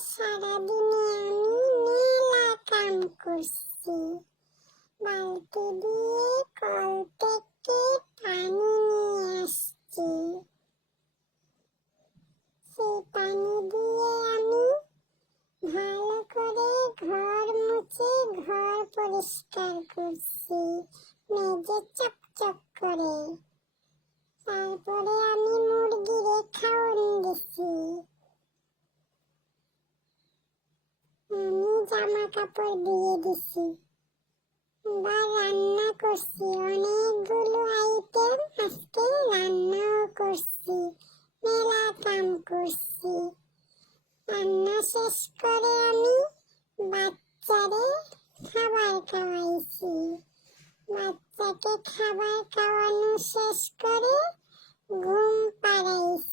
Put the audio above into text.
সারাদিনে আমি মেলা কাম করছি। বালতি দিয়ে কল থেকে পানি নিয়ে আসছি। সেই পানি দিয়ে আমি ভালো করে ঘর মুছে ঘর পরিষ্কার করছি মেজে চকচক করে। তারপরে আমি মুরগিরে খাওয়ান দিছি। আমি জামা কাপড় দিয়ে দিছি। বা রান্না করছি অনেকগুলো আইটেম, আজকে রান্নাও করছি, মেলা কাম করছি। রান্না শেষ করে আমি বাচ্চারে খাবার খাওয়াইছি। বাচ্চাকে খাবার খাওয়ানো শেষ করে ঘুম পাড়াইছি।